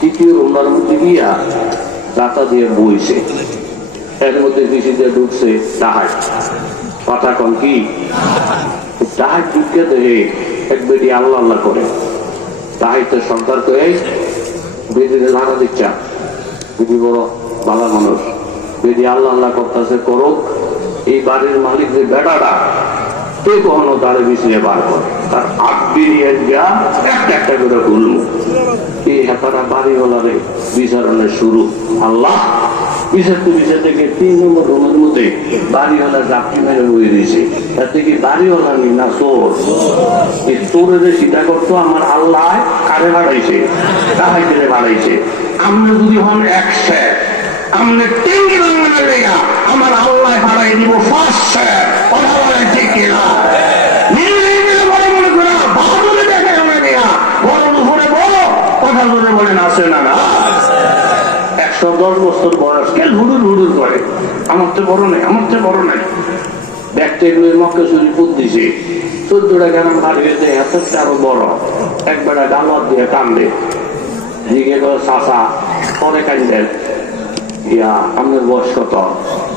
তৃতীয় রোমনার মধ্যে গিয়া রাতা দিয়ে বইছে, এর মধ্যে বেশি দিয়ে ঢুকছে ডাহাট। কথা কন কি ডাহাট ঢুকে দেহে এক বেটি আল্লাহ আল্লাহ করে ডাহাইতে সরকার করে বেদিনে লাড়া দিচ্ছা। বেদি বড় ভালো মানুষ, বেদি আল্লাহ আল্লাহ করতেছে করুক। এই বাড়ির মালিক যে বেটাটা কে কখনো তারে বিছিয়ে বার করে, তার আট বেরিয়ে গিয়া একটা একটা করে ঘুরল। এই হেতারা বাড়িওয়ালারে বিচারণের শুরু। আল্লাহ বিচারতে বিচারতে গিয়ে 3 নম্বর রুমের মধ্যে বাড়িওয়ালা যাত্রী মেরে হয়ে দিয়েছে। তাতে কি বাড়িওয়ালা নি না চোর? এই চোরের চিন্তা করতো আমার আল্লাহ কারে বাড়াইছে, কাহাই করে বাড়াইছে। আমরা যদি হন 100, আমরা 3 কিলোমিটার আমার আল্লাহ বাড়াই দিব 500। কথা বলে ঠিক কিনা? বছর বয়স কে হুড়ুর হুড়ুর করে, আমার তো বড় নাই, আমার তো বড় নাই। ব্যাগটা এগুলো মক্কা চুরি পুত দিছে 14টা গ্রাম বাড়ি গেছে, এত আরো বড়। একবারে ডালার দিয়ে কান্দে দিকে চাষা পরে কান্দেন। ইয়া আপনার বয়স কত?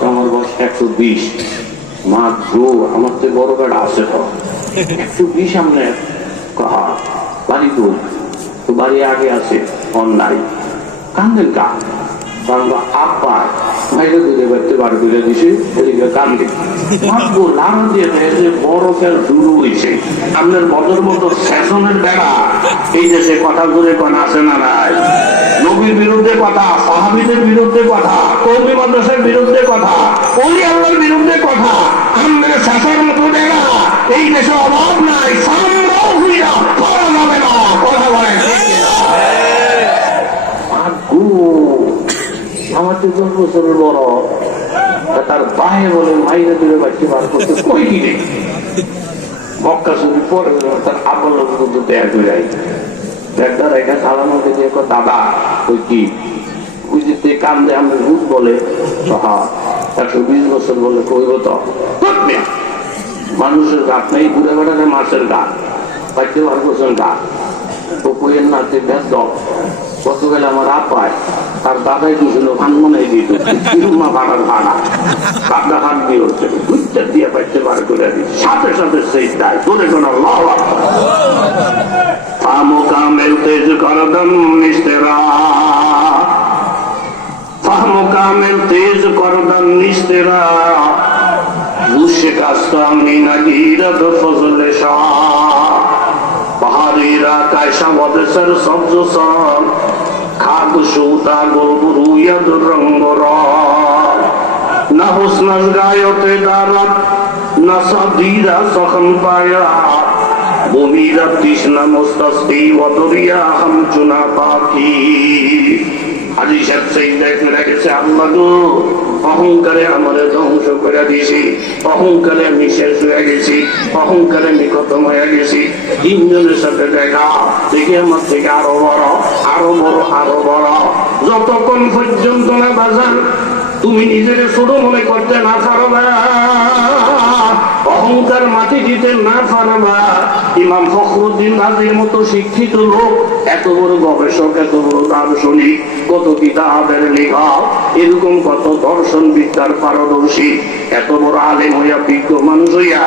আমার বয়স 120। মা গো আমার তো বড় বেড়া আছে তো 120। সামনে কহা বাড়ি তো বাড়ি আগে আছে অন্যায় কান্দেন কা আপা মাইরে দুধে বাড়তে বার করে দিছে, এদিকে কান্দে মারবো লাড়া দিয়ে বরফের শুরু হয়েছে। আপনার বদর মতো শাসনের বেড়া এই দেশে কথা করে কোন আছে না নাই? নবীর বিরুদ্ধে কথা, সাহাবীদের বিরুদ্ধে কথা, কওমি মাদ্রাসার বিরুদ্ধে কথা, ওলি আল্লাহর বিরুদ্ধে কথা। আপনার শাসন মতো বেড়া এই দেশে অভাব নাই, সামরাও হইয়া করা যাবে না। কথা বলেন আমার তো 10 বছরের বড়, তার বাহে বলে মাইরে দূরে বাড়তে বার করতে কই কিনে মক্কা শুরু পরে তার আবার লোক দেয়া করে যাই। একবার একা চালানোকে দিয়ে দাদা ওই কি বুঝতে কান্দে আমরা ভূত বলে 120 বছর বলে কইব তো মানুষের গাছ নেই, ঘুরে বেড়ালে মাছের গাছ পাইতে বার করছেন গাছ তো কইয়ের নাচে ব্যস্ত। গতকাল আমার আপায় তার দাদাই দিয়েছিল ভান মনে দিত মা ভাড়ার ভাড়া কাদা হাত দিয়ে হচ্ছে ঘুরতে দিয়ে পাইতে বার করে দিচ্ছে সাথে সাথে সেই দায় তোরে কোন ফামুকামেল তেজ করদম নিস্তেরা, ফামুকামেল তেজ করদম নিস্তেরা বুঝে কাস্তা মিনা গিরদ ফজলে শাহ পাহাড়ি এলাকায় সামদেশের সবজ সব খাদ সুতা গোলগুরু ইয়াদুর রঙ্গর না হোসনাস গায়তে দারাত না সাদিরা সখন পায়া বমিরা তৃষ্ণা মস্তাস্তি ওদরিয়া হামচুনা পাখি। হাজি সাহেব সেই দেখে গেছে আল্লাহ গো অহংকারে আমাদের ধ্বংস করে দিয়েছি, অহংকারে আমি শেষ হয়ে গেছি, অহংকারে আমি খতম হয়ে গেছি। 3 জনের সাথে দেখা দেখি আমার থেকে আরো বড়, আরো বড়, আরো বড়। যতক্ষণ পর্যন্ত না বাজার তুমি নিজের ছোট মনে করতে না পারবা, অহংকার মাটি দিতে না পারবা। ইমাম ফখরুদ্দিন রাজির মতো শিক্ষিত লোক, এত বড় গবেষক, এত বড় দার্শনিক, কত কিতাবের লেখক, এরকম কত দর্শন বিদ্যার পারদর্শী, এত বড় আলেম হইয়া বিজ্ঞ মানুষ হইয়া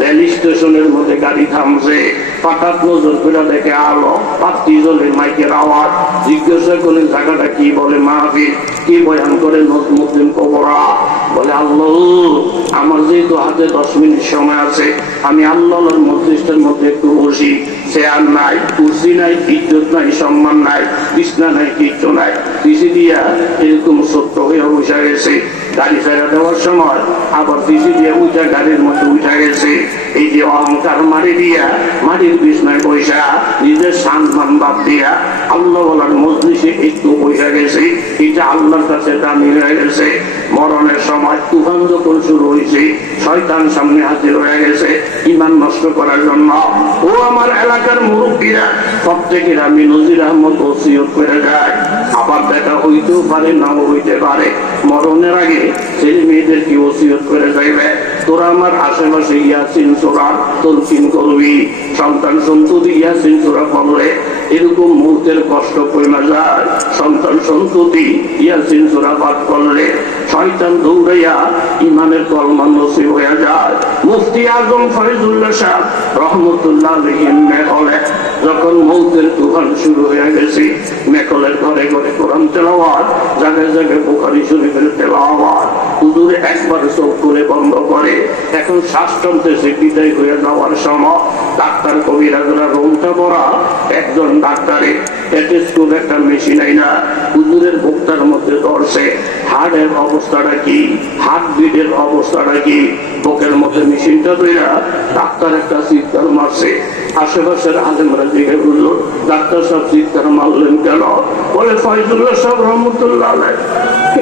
রেল স্টেশনের মধ্যে গাড়ি থামছে, হঠাৎ নজর করে দেখে আলো, বাতি জ্বলে, মাইকের আওয়াজ। জিজ্ঞাসা করে জায়গাটা কি? বলে মাহফিল। কি বয়ান করে? নজমুদ্দিন কবরা। বলে আল্লাহ আমার যেহেতু হাতে 10 মিনিট সময় আছে, আমি আল্লাহর মসজিদের মধ্যে একটু বসি। সে আর নাই, কুর্সি নাই, ইজ্জত নাই, সম্মান নাই, বিছনা নাই, কিচ্ছু নাই। পিছিয়ে দিয়া এরকম সত্য হয়ে বসে গেছে। গাড়ি ফেরা দেওয়ার সময় আবার পিছিয়ে দিয়ে উঠা গাড়ির মধ্যে উঠা গেছে। এই যে অহংকার মারি দিয়া মাটির বিছনায় পয়সা নিজের সম্মান বাদ দিয়া আল্লাহ বলার মজলিসে একটু বসে গেছে। এটা আল্লাহর কাছে দামি হয়ে গেছে। মরণের সময় তুফান যখন শুরু হয়েছে, শয়তান সামনে হাজির হয়ে গেছে ইমান নষ্ট করার জন্য। ও আমার এলাকার মুরব্বীরা, প্রত্যেকের আমি নজির আহমদ ওসিয়ত করে যায়। আবার দেখা ওই হইতেও পারে, নাও হইতে পারে। মরণের আগে ছেলে মেয়েদেরকে ওসিয়ত করে যাইবে, তোরা আমার আশেপাশে ইয়াসিন সূরা তলকিন করবি। সন্তান সন্ততি ইয়াসিন সূরা পড়লে এরকম মুহূর্তের কষ্ট কমে যায়। সন্তান সন্ততি ইয়াসিন সূরা পাঠ করলে শয়তান দৌড়াইয়া ইমানের কলমা নসিব হয়ে যায়। মুফতি আজম ফয়জুল্লাহ সাহেব রহমতুল্লাহ আলাইহি মেঘলে যখন মৌতের তুফান শুরু হয়ে গেছে, মেঘলের ঘরে ঘরে কোরআন তেলাওয়াত, জায়গায় জায়গায় বুখারী শরীফের তেলাওয়াত। হুজুর একবার চোখ করে বন্ধ করে, এখন শ্বাস টানতেছে, বিদায় হয়ে যাওয়ার সময় ডাক্তার কবিরাজরা রোমটা পড়া একজন ডাক্তারে টেস্টোস্কোপ একটা মেশিন আইনা হুজুরের বুকটার মধ্যে ধরছে। হার্টের অবস্থাটা কি, হার্ট বিটের অবস্থাটা কি, বুকের মধ্যে মেশিনটা ধইরা ডাক্তার একটা চিৎকার মারছে। আশেপাশের আলেমরা দিকে বুঝলো, ডাক্তার সব চিৎকার মারলেন কেন? বলে ফয়জুল্লাহ সাহেব রহমতুল্লাহ আলাইহি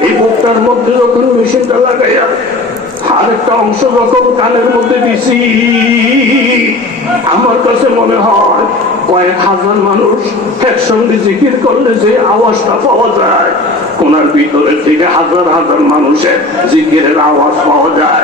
এই বুকটার মধ্যে যখন মেশিনটা লাগাইয়া আর একটা অংশ যখন কানের মধ্যে দিছি, আমার কাছে মনে হয় কয়েক হাজার মানুষ একসঙ্গে জিকির করলে যে আওয়াজটা পাওয়া যায়, কোনার ভিতরের থেকে হাজার হাজার মানুষের জিকিরের আওয়াজ পাওয়া যায়।